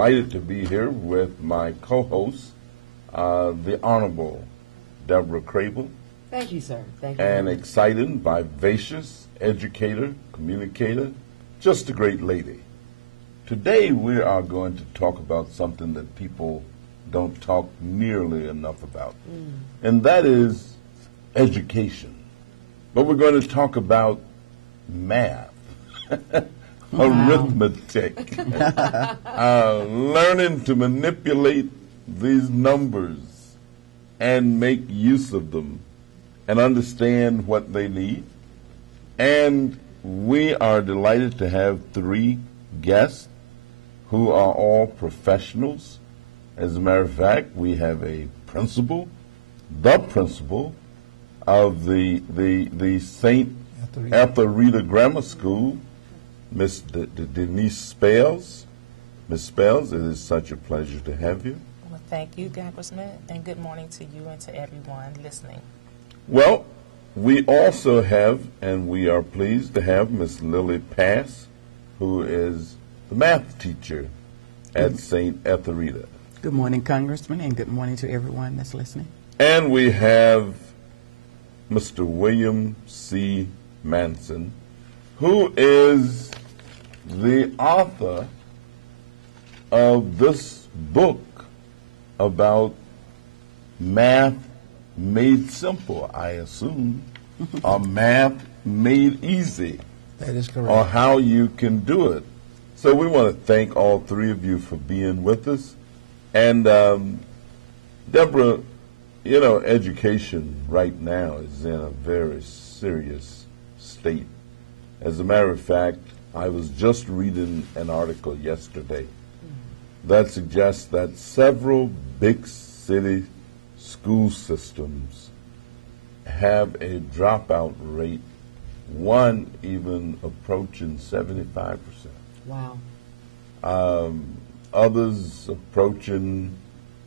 delighted to be here with my co-host, the Honorable Deborah Crable. Thank you, sir. Thank you. An exciting, vivacious educator, communicator, just a great lady. Today we are going to talk about something that people don't talk nearly enough about, and that is education. But we're going to talk about math, arithmetic, learning to manipulate these numbers and make use of them and understand what they need. And we are delighted to have three guests who are all professionals. As a matter of fact, we have a principal, the principal of the St. Ethelreda Grammar School, Miss Denise Spells. Miss Spells, it is such a pleasure to have you. Well, thank you, Congressman, and good morning to you and to everyone listening. Well, we also have, and we are pleased to have, Miss Lily Pass, who is the math teacher at St. Ethelreda. Good morning, Congressman, and good morning to everyone that's listening. And we have Mr. William C. Manson, who is the author of this book about math made simple, I assume, or math made easy. That is correct. Or how you can do it. So we want to thank all three of you for being with us. And Deborah, you know, education right now is in a very serious state. As a matter of fact, I was just reading an article yesterday that suggests that several big city school systems have a dropout rate, one even approaching 75%. Wow. Others approaching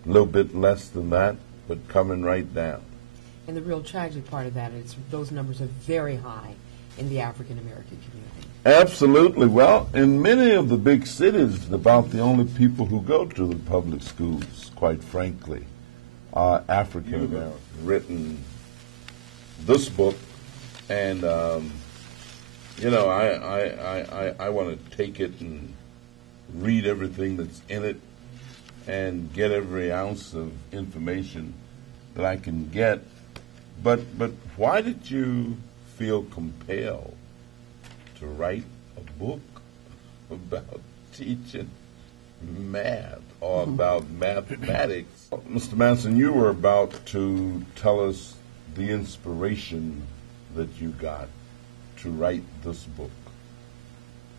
a little bit less than that, but coming right down. And the real tragic part of that is those numbers are very high in the African American community. Absolutely. Well, in many of the big cities, about the only people who go to the public schools, quite frankly, are African American. Written this book, and you know, I want to take it and read everything that's in it and get every ounce of information that I can get. But why did you feel compelled to write a book about teaching math or about mathematics? Mr. Manson, you were about to tell us the inspiration that you got to write this book.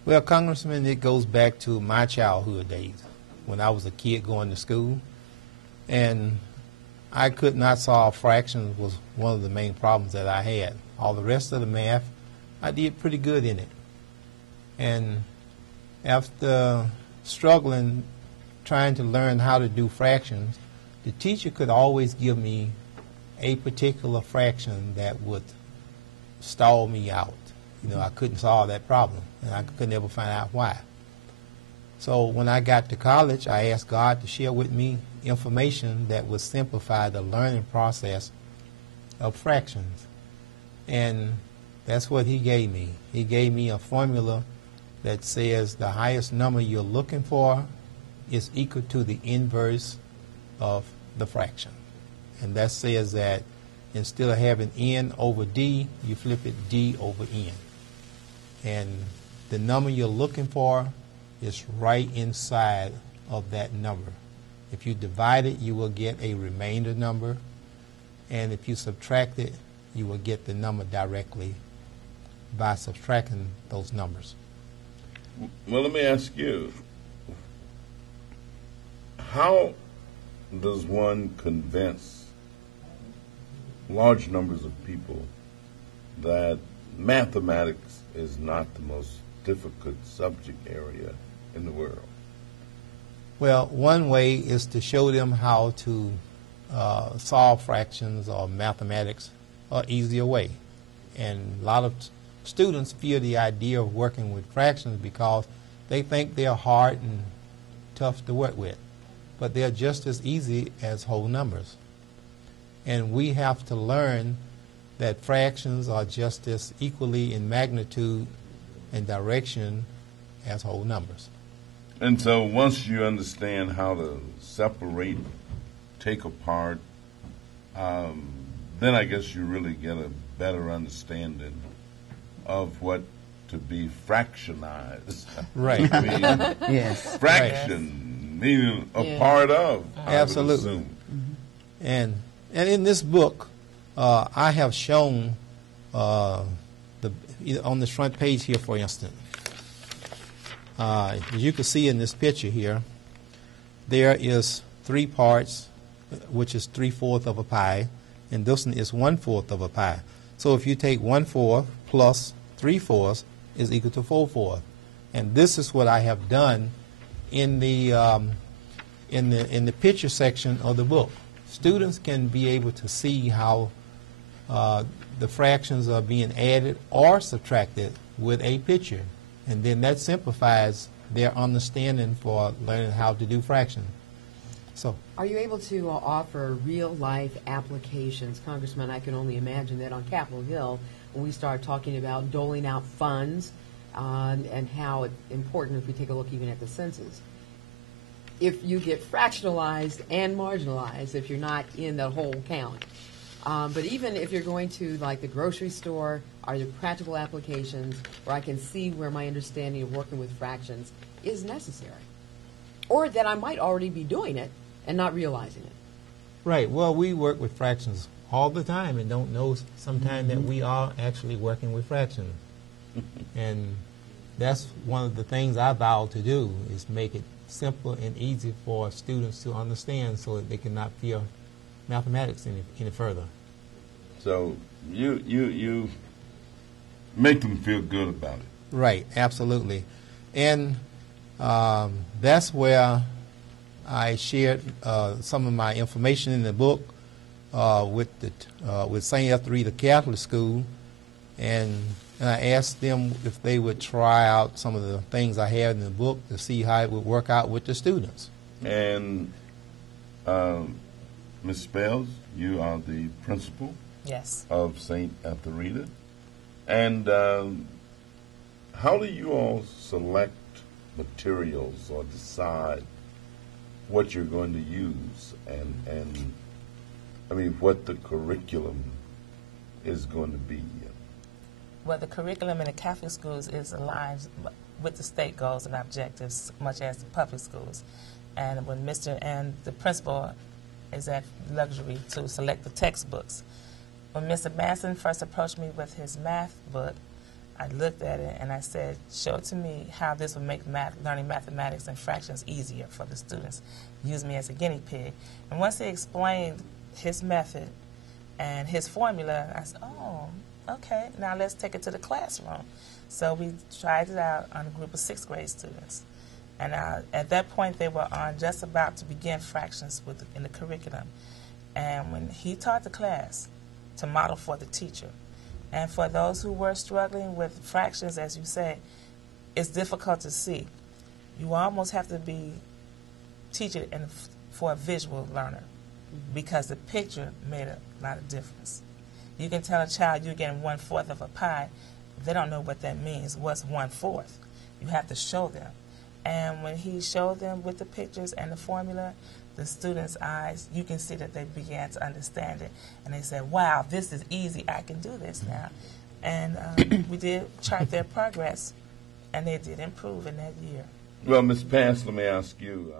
Well, Congressman, it goes back to my childhood days when I was a kid going to school, and I could not solve fractions was one of the main problems that I had. All the rest of the math, I did pretty good in it. And after struggling, trying to learn how to do fractions, the teacher could always give me a particular fraction that would stall me out. You know, I couldn't solve that problem, and I could never find out why. So when I got to college, I asked God to share with me information that would simplify the learning process of fractions. And that's what he gave me. He gave me a formula that says the highest number you're looking for is equal to the inverse of the fraction. And that says that instead of having n over d, you flip it d over n. And the number you're looking for is right inside of that number. If you divide it, you will get a remainder number. And if you subtract it, you will get the number directly by subtracting those numbers. Well, let me ask you, how does one convince large numbers of people that mathematics is not the most difficult subject area in the world? Well, one way is to show them how to solve fractions or mathematics an easier way. And a lot of students fear the idea of working with fractions because they think they're hard and tough to work with, but they're just as easy as whole numbers. And we have to learn that fractions are just as equally in magnitude and direction as whole numbers. And so once you understand how to separate, take apart, then I guess you really get a better understanding of what to be fractionized. Right. I mean, Yes. fraction, meaning a Yeah. part of. I would Absolutely. assume. And in this book, I have shown on this front page here, for instance, as you can see in this picture here, there is 3 parts, which is 3/4 of a pie, and this one is 1/4 of a pie. So if you take 1/4 plus 3/4 is equal to 4/4, and this is what I have done in the picture section of the book. Students can be able to see how the fractions are being added or subtracted with a picture, and then that simplifies their understanding for learning how to do fractions. So, Are you able to offer real-life applications? Congressman, I can only imagine that on Capitol Hill, when we start talking about doling out funds and how important, if we take a look even at the census, if you get fractionalized and marginalized, if you're not in the whole count. But even if you're going to, like, the grocery store, are there practical applications where I can see where my understanding of working with fractions is necessary? Or that I might already be doing it and not realizing it. right, well, we work with fractions all the time and don't know sometimes that we are actually working with fractions. And that's one of the things I vow to do, is make it simple and easy for students to understand so that they cannot fear mathematics any further. So you make them feel good about it. Right, absolutely. And that's where I shared some of my information in the book with St. Ethelreda Catholic School, and I asked them if they would try out some of the things I had in the book to see how it would work out with the students. And Ms. Spells, you are the principal Yes. of St. Ethelreda. And how do you all select materials or decide what you're going to use and I mean, what the curriculum is going to be? Well, the curriculum in the Catholic schools is aligned with the state goals and objectives, much as the public schools. And when the principal is at luxury to select the textbooks. When Mr. Manson first approached me with his math book, I looked at it and I said, show to me how this would make learning mathematics and fractions easier for the students. Use me as a guinea pig. And once he explained his method and his formula, I said, oh, okay, now let's take it to the classroom. So we tried it out on a group of 6th grade students. And at that point, they were just about to begin fractions in the curriculum. And when he taught the class to model for the teacher, and for those who were struggling with fractions, as you say, it's difficult to see. You almost have to teach it for a visual learner, because the picture made a lot of difference. You can tell a child you're getting 1/4 of a pie. They don't know what that means. What's 1/4? You have to show them. And when he showed them with the pictures and the formula, the students' eyes, you can see that they began to understand it. And they said, wow, this is easy. I can do this now. And we did chart their progress, and they did improve in that year. Well, Ms. Pass, let me ask you,